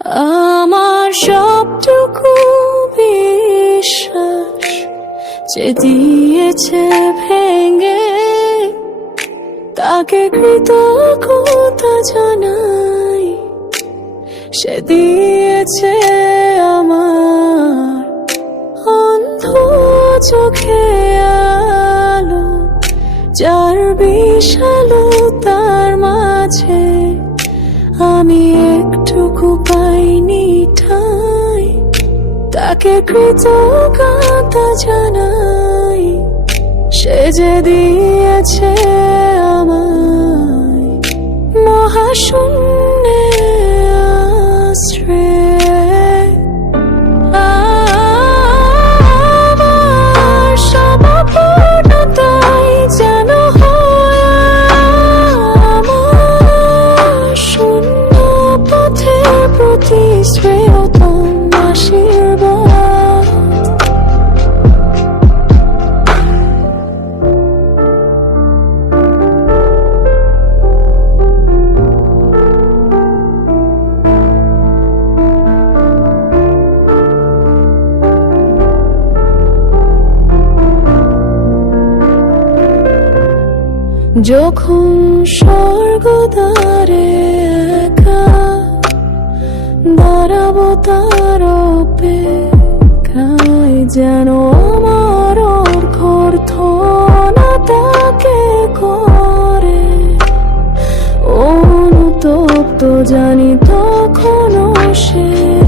আমার সবটুকু বিশ্বাস যে দিয়েছে ভেঙে, তাকে কৃতজ্ঞতা জানাই। সে দিয়েছে আমার অন্ধ চোখে আলো, যার বিশালতার মাঝে আমি একটুকু পাইনি ঠাই তাকে কৃতজ্ঞতা জানাই। সে যে দিয়েছে যখন স্বর্গদ্বারে একা দাঁড়াবো তার অপেক্ষায়, যেন আমার অর্থনা তাকে করে। অনুতপ্ত জানি তখনও সে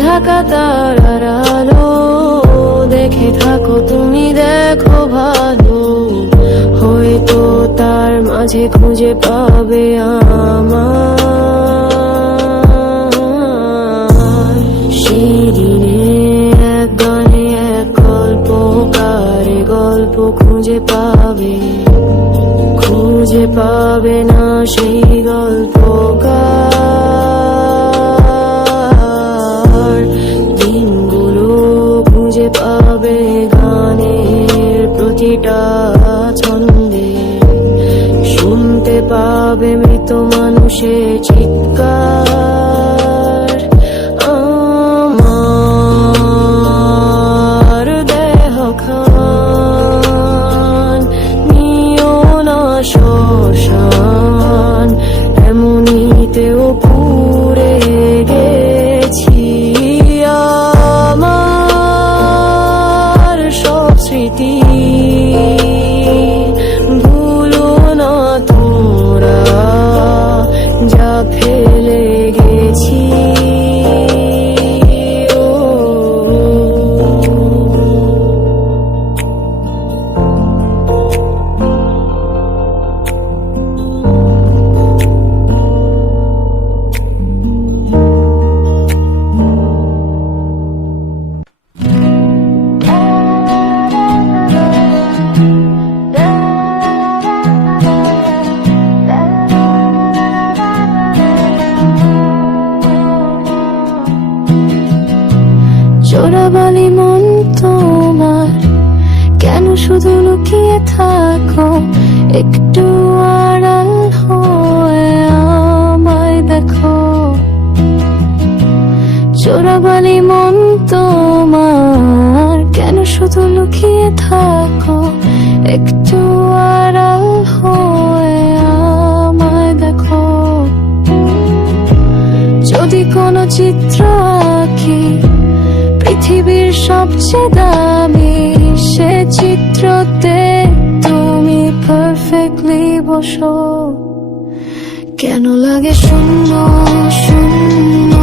ঢাকা তারার আলো, দেখে থাকো তুমি দেখো ভালো। হয়তো তার মাঝে খুঁজে পাবে আমার। সেই দিনে এক গানে এক গল্পকারে গল্প খুঁজে পাবে? খুঁজে পাবে না সেই গল্পকার şey একটু আড়াল হয়ে আমায় দেখো। যদি কোনো চিত্র আঁকি, পৃথিবীর সবচেয়ে দামি সে চিত্রতে তুমি পারফেক্টলি বসো। কেন লাগে শূন্য শূন্য?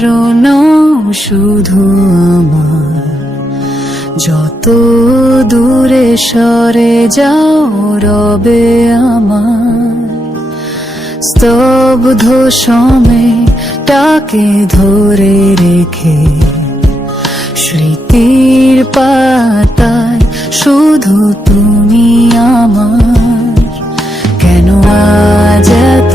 কারণ শুধু আমার। যত দূরে সরে যাও রবে আমার। স্তব্ধ সমে তাকে ধরে রেখে স্মৃতির পাতায় শুধু তুমি আমার। কেন আজ এত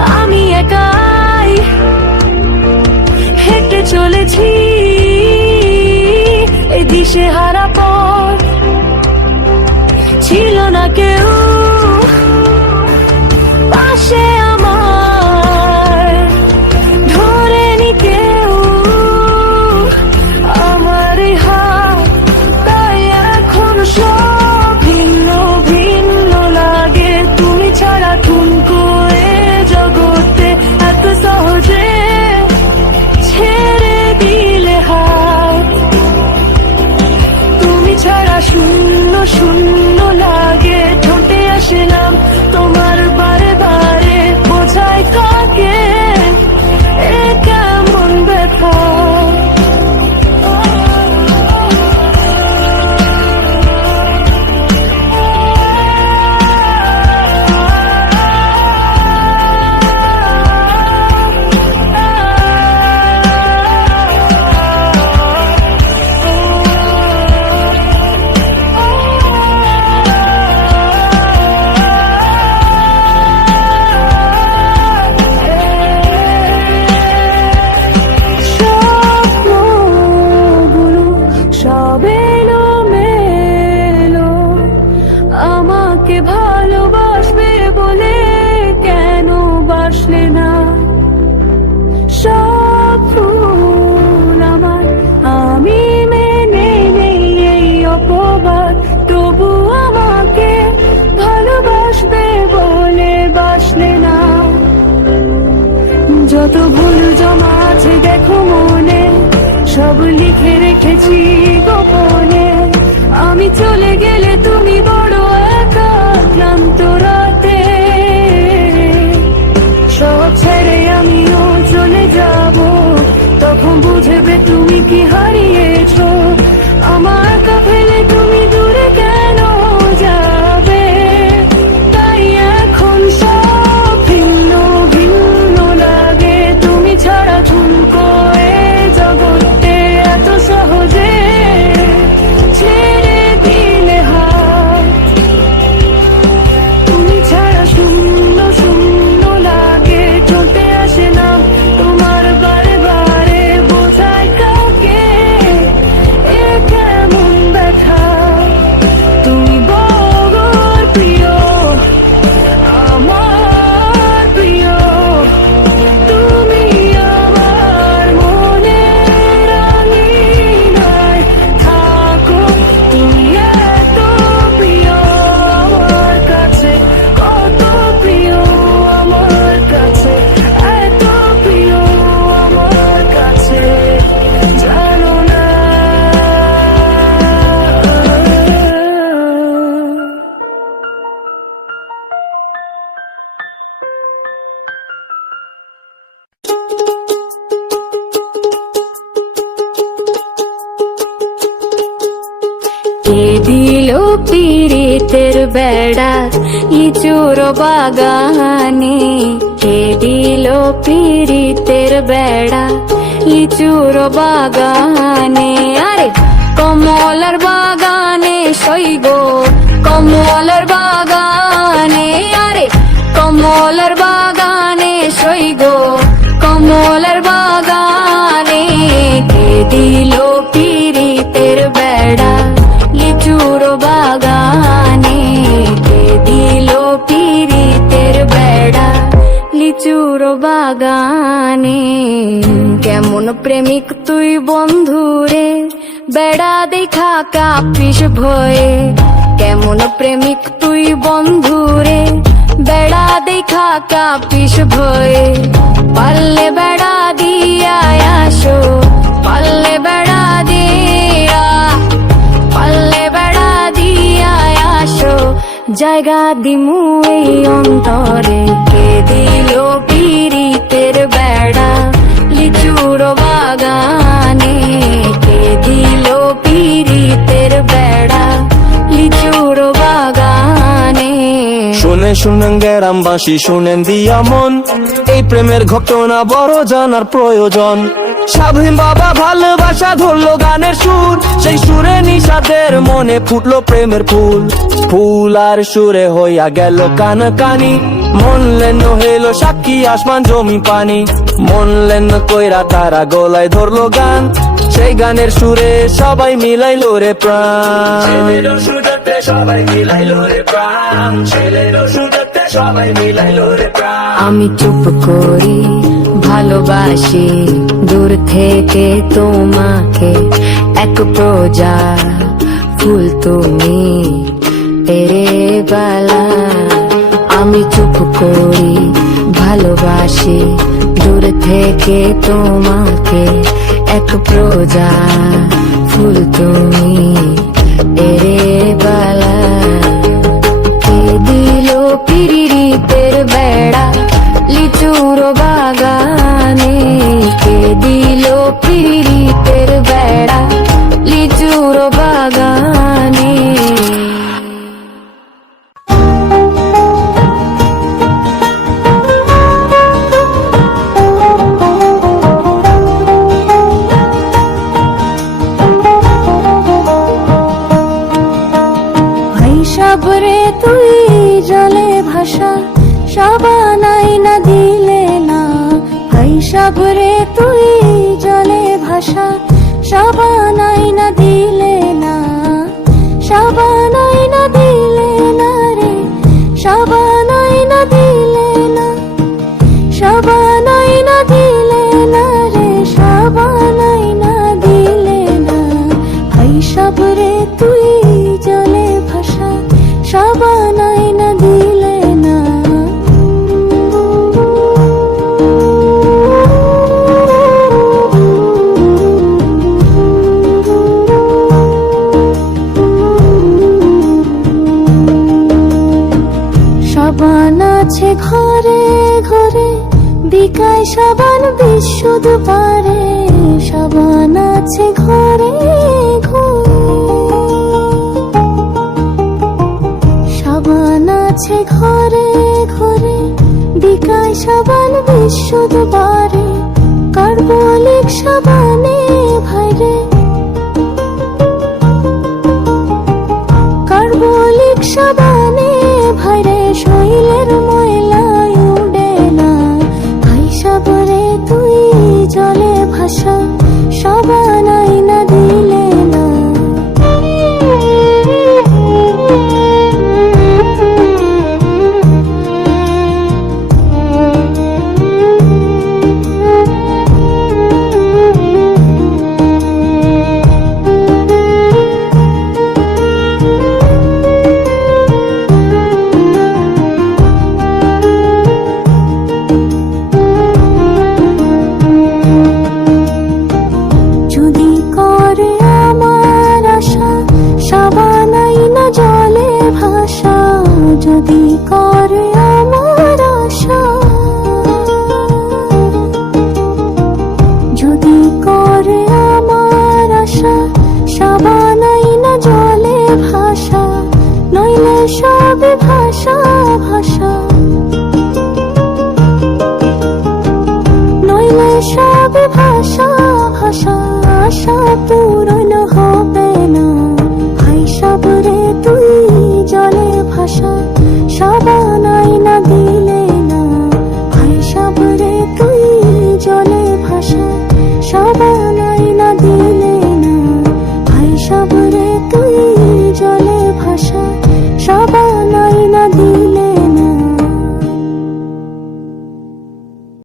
আমি একাই হেঁটে চলেছি। এই দিশে হারা পথ ছিল না কেউ। শূন্য শূন্য লাগে ঠোঁটে আসে নাম। যত ভুল জমা আছে দেখো মনে, সব লিখে রেখেছি গোপনে। আমি চলে গেলে তুমি বড় একা ক্লান্ত রাতে। সব ছেড়ে আমিও চলে যাব, তখন বুঝবে তুমি কি হারিয়েছো পীড়িতের বেড়া লিচুর বাগানে কে দিল পীড়িতের বেড়া লিচুর বাগানে। আরে বাগানে কেমন প্রেমিক তুই বন্ধুরে বেড়া দেখা কাপিস ভয়ে, কেমন প্রেমিক তুই বন্ধুরে বেড়া দেখা কাপিস ভয়ে পাল্লে বেড়া দিয়া আসো পাল্লে বেড়া দিয়া পাল্লে বেড়া দিয়া আসো। জায়গা দিমু এই অন্তরে, কে দিল শুনেন গ্রামবাসী শুনেন দিয়া এই প্রেমের ঘটনা বড় জানার প্রয়োজন। স্বাধীন বাবা ভালোবাসা ধরলো গানের সুর। সেই সুরে নিষাদের মনে ফুটলো প্রেমের ফুল। ফুল আর সুরে হইয়া গেল কান কানি। মন লেন হইল সাক্ষী আসমান জমি পানি। মন লেন কইরা তারা গলায় ধরলো গান। সেই গানের সুরে সবাই মিলাইলো রে প্রাণ। সবাই মিলাইলো রে প্রাণ। ছেলের সুরতে সবাই মিলাইলো রে প্রাণ। আমি চুপ করি ভালোবাসি দূর থেকে তোমাকে। এক প্রজা ফুল তুমি তেরে বালা। আমি চুপ করি ভালোবাসি দূর থেকে তোমাকে। এক প্রজা ফুল তুমি এরে বালা। কে দিল পিরিরিতের বিশুদ্ধ পারে সাবান আছে ঘরে সাবান আছে ঘরে ঘরে বিকায় সাবান বিশ্ব সাবানে